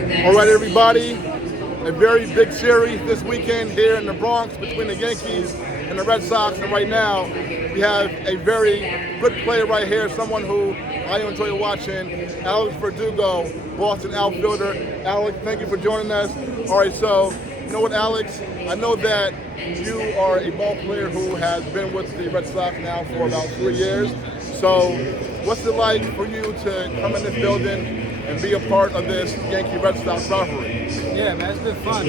All right, everybody, a very big series this weekend here in the Bronx between the Yankees and the Red Sox. And right now, we have a very good player right here, someone who I enjoy watching, Alex Verdugo, Boston outfielder. Alex, thank you for joining us. All right, so you know what, Alex? I know that you are a ball player who has been with the Red Sox now for about 3 years. So what's it like for you to come in this building and be a part of this Yankee-Red Sox rivalry? Yeah, man, it's been fun.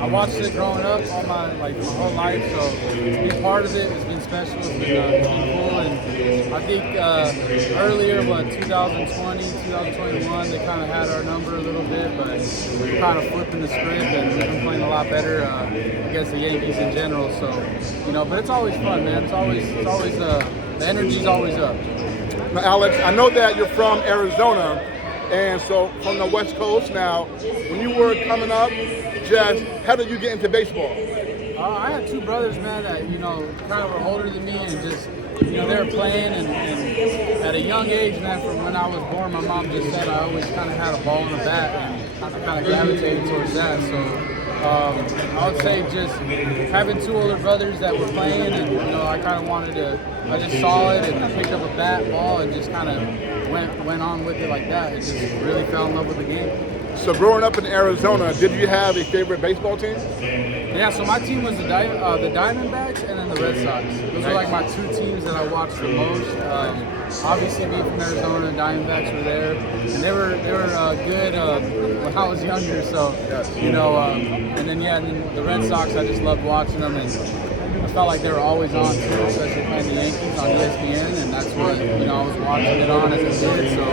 I watched it growing up all my whole life, so to be part of it has been special. It's been cool, and I think earlier, 2020, 2021, they kind of had our number a little bit, but we're kind of flipping the script, and we've been playing a lot better against the Yankees in general. So, but it's always fun, man. It's always the energy's always up. Now, Alex, I know that you're from Arizona, and so from the West Coast. Now, when you were coming up, just how did you get into baseball? I had two brothers, man, that kind of were older than me, and just they were playing, and at a young age, man, from when I was born, my mom just said I always kind of had a ball and a bat, and I kind of gravitated towards that. So I would say just having two older brothers that were playing, and I kind of I just saw it and picked up a bat, ball, and just kind of went on with it like that. It just really fell in love with the game. So growing up in Arizona, did you have a favorite baseball team? Yeah, so my team was the Diamondbacks and then the Red Sox. Those are like my two teams that I watched the most. Obviously, being from Arizona, the Diamondbacks were there, and they were good when I was younger. So and then the Red Sox, I just loved watching them, and I felt like they were always on too, especially playing the Yankees on ESPN, and that's what I was watching it on as a kid. So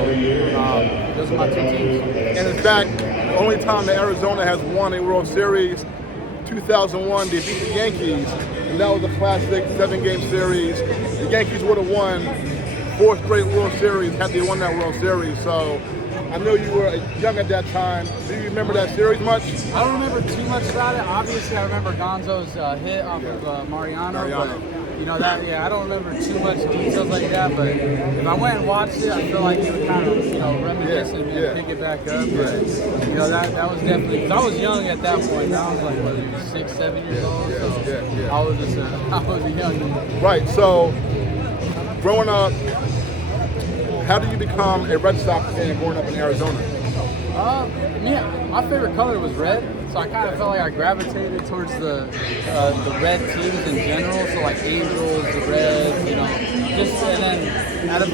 those are my two teams. And in fact, the only time that Arizona has won a World Series, 2001, they beat the Yankees, and that was a classic 7-game series. The Yankees would have won 4th straight World Series had they won that World Series. So I know you were young at that time. Do you remember that series much? I don't remember too much about it. Obviously, I remember Gonzo's hit off of Mariano. But, I don't remember too much details like that. But if I went and watched it, I feel like it would kind of, reminisce and pick it back up. But, that was definitely, because I was young at that point. I was like, 6, 7 years old. So I was a young. Right. So growing up, how did you become a Red Sox fan growing up in Arizona? My favorite color was red, so I kind of felt like I gravitated towards the red teams in general. So like Angels, the Reds, and then out of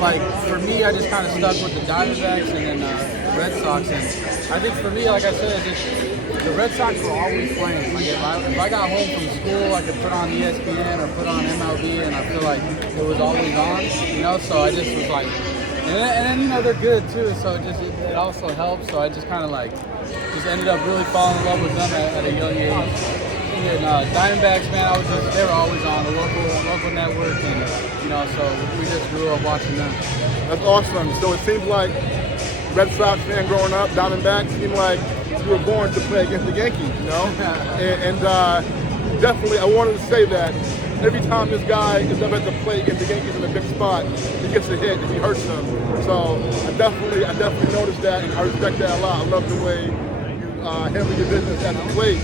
for me, I just kind of stuck with the Diamondbacks and then the Red Sox. And I think for me, like I said, the Red Sox were always playing. Like if I got home from school, I could put on ESPN or put on MLB, and I feel like it was always on. So I just was like. And then they're good too, so it also helps. So I just kind of just ended up really falling in love with them at a young age. And Diamondbacks, man, they were always on the local network, and so we just grew up watching them. That's awesome. So it seems like Red Sox fan growing up, Diamondbacks seemed like you were born to play against the Yankees, and definitely I wanted to say that. Every time this guy is up at the plate against the Yankees in a big spot, he gets a hit and he hurts them. So I definitely noticed that, and I respect that a lot. I love the way you handle your business at the plate.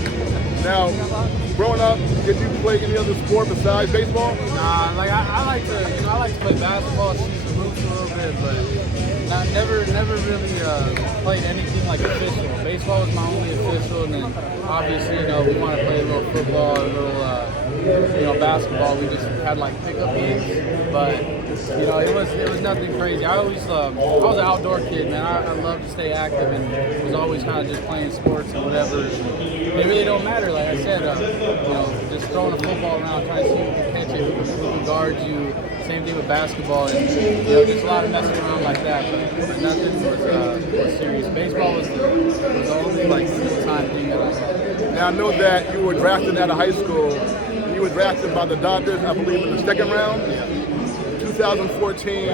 Now, growing up, did you play any other sport besides baseball? Nah, I like to play basketball, shoot some hoops a little bit, but never really played anything like official. Baseball was my only official, and then obviously we want to play a little football, a little basketball. We just had pickup games, but it was nothing crazy. I was an outdoor kid, man. I love to stay active, and was always kind of just playing sports and whatever. It really don't matter, like I said. Just throwing a football around, trying to see who can catch it, who can guard you. Same thing with basketball, and just a lot of messing around like that. But nothing was serious. Baseball was the only full-time thing that I had. Now I know that you were drafted out of high school. You were drafted by the Dodgers, I believe, in the 2nd round, 2014.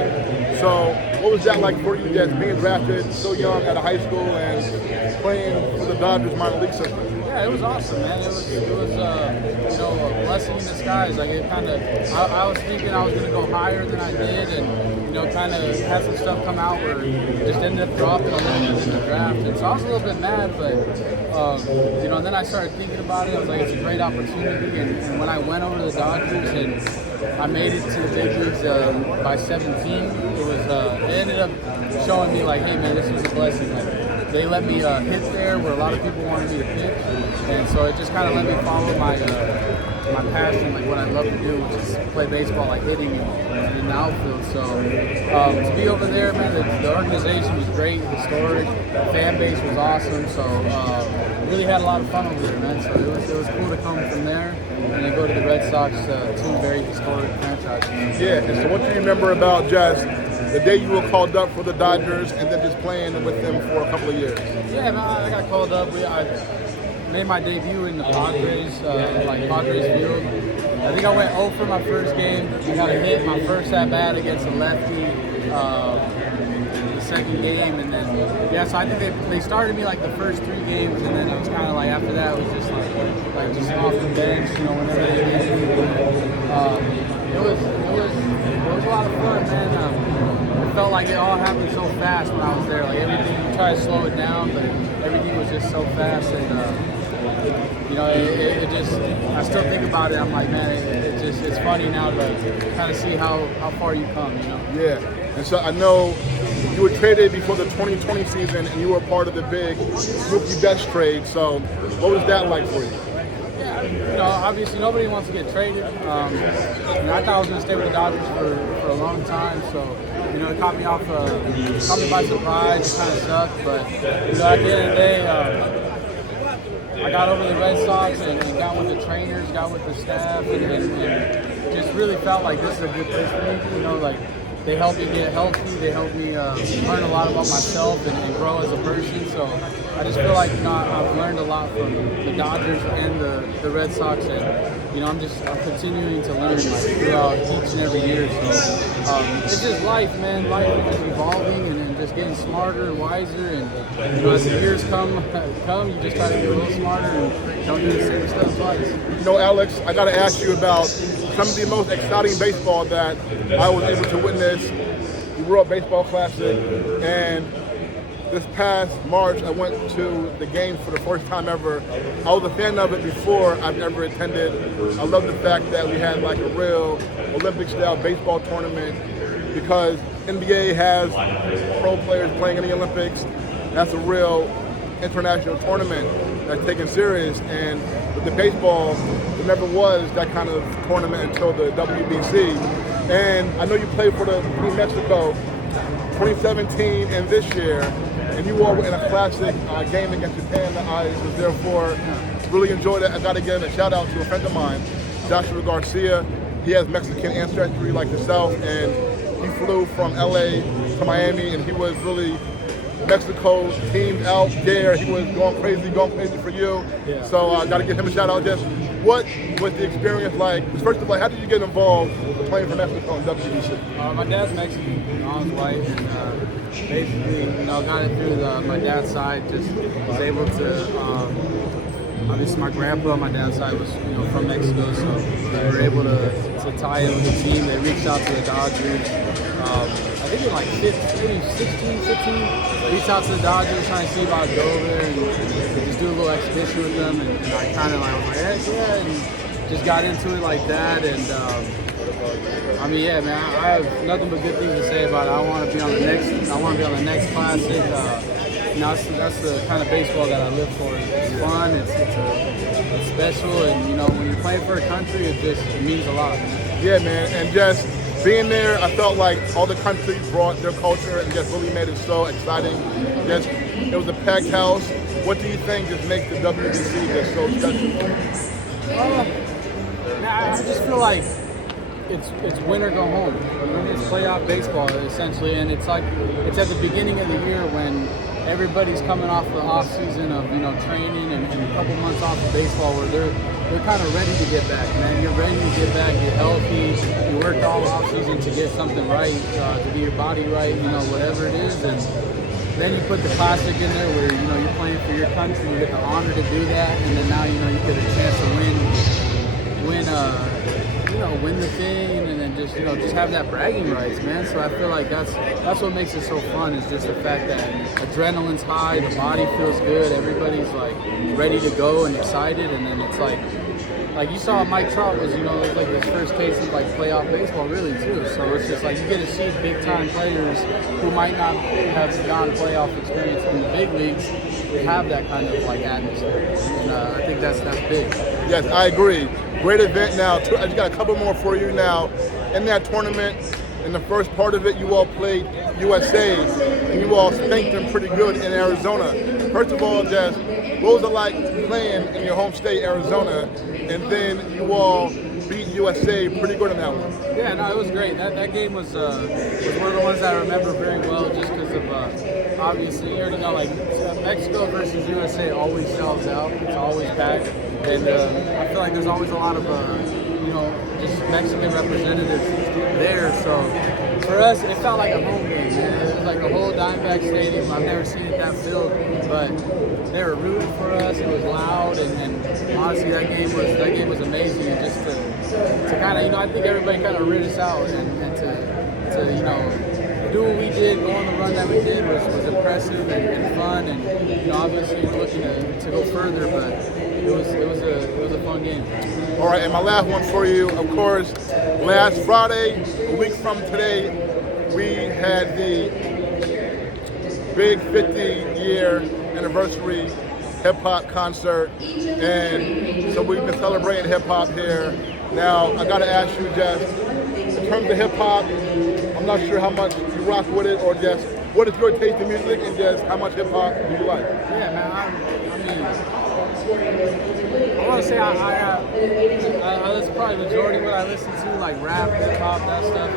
So what was that like for you, just being drafted so young out of high school and playing for the Dodgers minor league system? Yeah, it was awesome, man. It was a blessing in disguise. I was thinking I was going to go higher than I did, and kind of had some stuff come out where it just ended up dropping a little bit in the draft. And so I was a little bit mad, but, and then I started thinking about it. I was like, it's a great opportunity. And when I went over to the Dodgers and I made it to the big leagues by 17, it ended up showing me like, hey, man, this was a blessing. Like, they let me hit there where a lot of people wanted me to pitch. And so it just kind of let me follow my passion, like what I love to do, which is play baseball, like hitting in the outfield. So to be over there, man, the organization was great, historic, the fan base was awesome. So really had a lot of fun over there, man. So it was cool to come from there and then go to the Red Sox, two very historic franchises. Yeah, and so what do you remember about just the day you were called up for the Dodgers and then just playing with them for a couple of years? Yeah, man, I got called up. I made my debut in the Padres, Padres Field. I think I went 0 for my first game. I got a hit my first at-bat against a lefty the second game. And then, so I think they started me like the first 3 games. And then it was kind of like after that, it was just like just off the bench, whenever they needed me. It was a lot of fun, man. It felt like it all happened so fast when I was there. Like everything, you try to slow it down, but everything was just so fast. And it just, I still think about it. I'm like, man, it's funny now to kind of see how far you come, Yeah, and so I know you were traded before the 2020 season, and you were part of the big Mookie Betts trade. So, what was that like for you? Yeah, obviously nobody wants to get traded. I thought I was going to stay with the Dodgers for a long time, so it caught me by surprise. It kind of sucked, but at the end of the day. I got over the Red Sox and got with the trainers, got with the staff, and just really felt like this is a good place for me. Like they helped me get healthy, they helped me learn a lot about myself and grow as a person. So I just feel like I've learned a lot from the Dodgers and the Red Sox, and I'm continuing to learn throughout each and every year. So it's just life, man. Life is just evolving and just getting smarter and wiser, and as the years come, you just try to get a little smarter and don't do the same stuff twice. Alex, I got to ask you about some of the most exciting baseball that I was able to witness. The World Baseball Classic, and this past March, I went to the game for the first time ever. I was a fan of it before I've ever attended. I love the fact that we had like a real Olympic-style baseball tournament, because NBA has pro players playing in the Olympics. That's a real international tournament that's taken serious. And with the baseball, there never was that kind of tournament until the WBC. And I know you played for Team Mexico 2017 and this year, and you all were in a classic game against Japan that I was there for. Really enjoyed it. I got to give a shout out to a friend of mine, Joshua Garcia. He has Mexican ancestry like yourself, and he flew from LA to Miami, and he was really Mexico team out there. He was going crazy for you. Yeah. So I got to give him a shout out. Just what was the experience like? First of all, how did you get involved playing for Mexico in WBC? My dad's Mexican. I was white, and basically, got it through my dad's side. Just was able to. Obviously, my grandpa on my dad's side was, from Mexico, so we were able to tie in with the team. They reached out to the Dodgers. I think in like 16, 15, reached out to the Dodgers trying to see if I would go over there and just do a little exhibition with them. And I kind of was like, heck yeah, and just got into it like that. And man, I have nothing but good things to say about it. I want to be on the next classic. That's the kind of baseball that I live for. It's fun, it's special, and when you're playing for a country, it means a lot. Yeah, man, and just being there, I felt like all the countries brought their culture and just really made it so exciting. It was a packed house. What do you think just makes the WBC just so special? I just feel like it's win or go home. It's playoff baseball essentially, and it's at the beginning of the year when everybody's coming off the off season of training and a couple months off of baseball where they're kind of ready to get back, man. You're ready to get back, get healthy, you worked all off season to get something right, to get your body right, whatever it is, and then you put the classic in there where you're playing for your country, you get the honor to do that, and then now you get a chance to win win the thing and then just just have that bragging rights, man. So I feel like that's what makes it so fun, is just the fact that adrenaline's high, the body feels good, everybody's like ready to go and excited, and then it's like you saw Mike Trout was, it was like his first taste of like playoff baseball really too. So it's just like you get to see big time players who might not have non-playoff experience in the big leagues have that kind of like atmosphere. And I think that's big. Yes, I agree. Great event. Now, I just got a couple more for you now. In that tournament, in the first part of it, you all played USA, and you all spanked them pretty good in Arizona. First of all, Jess, what was it like playing in your home state, Arizona, and then you all beat USA pretty good in that one? Yeah, no, it was great. That game was one of the ones that I remember very well, just because of obviously you already know, like Mexico versus USA always sells out. It's always packed, and I feel like there's always a lot of just Mexican representatives there. So for us, it felt like a home game, man. It was like a whole Diamondback Stadium. I've never seen it that filled, but they were rooting for us. It was loud, and honestly, that game was amazing. And just to kind of, I think everybody kind of rid us out, and to do what we did, go on the run that we did was impressive and fun, and obviously we're looking to go further, but it was a fun game. All right, and my last one for you, of course, last Friday, a week from today, we had the big 50-year anniversary hip-hop concert, and so we've been celebrating hip-hop here. Now, I gotta ask you, Jess, in terms of hip-hop, I'm not sure how much you rock with it, or just what is your taste in music, and just how much hip-hop do you like? Yeah, man, I want to say that's probably the majority of what I listen to, like rap, hip hop, that stuff.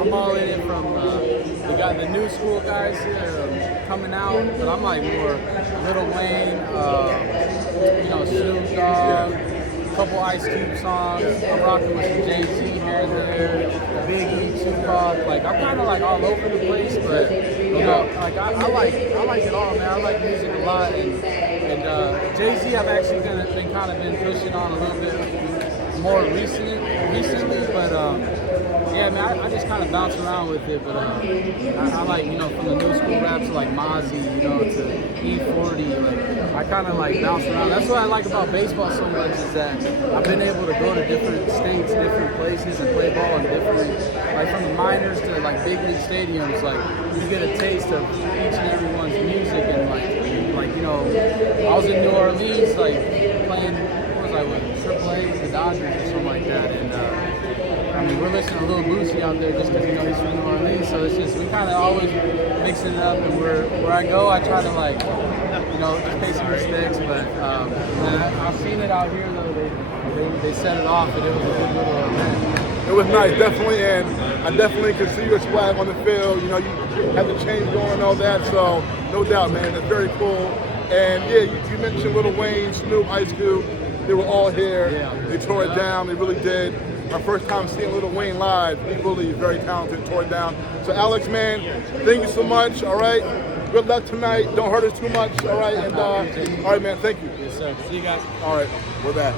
I'm all in it from we got the new school guys here coming out, but I'm like more Lil Wayne, Snoop Dogg, a couple Ice Cube songs. I'm rocking with some Jay-Z here and there, Biggie, Tupac. Like I'm kind of like all over the place, but like I like it all, man. I like music a lot, and Jay-Z I've actually been pushing on a little bit more recently, but yeah, man, I just kind of bounce around with it, but I like, from the new school rap to like Mozzie, to E40, like I kind of like bounce around. That's what I like about baseball so much, is that I've been able to go to different states, different places, and play ball in different, like from the minors to like big league stadiums. Like you get a taste of each and everyone's music, and like I was in New Orleans, like playing, what was I with, AAA, the Dodgers or something like that, and we're listening to Lil Boosie out there just because he's from New Orleans, so it's just, we kind of always mixing it up, and where I go, I try to like, just pay some respects, but I've seen it out here though, they set it off, and it was a good little event. It was nice, definitely, and I definitely could see your swag on the field. You had the chains going and all that, so no doubt, man, it's very cool. And yeah, you mentioned Lil Wayne, Snoop, Ice Cube, they were all here. Yeah. They tore it down, they really did. Our first time seeing Lil Wayne live, he really is very talented, tore it down. So Alex, man, thank you so much, all right? Good luck tonight, don't hurt us too much, all right? And all right, man, thank you. Yes, sir. See you guys. All right, we're back.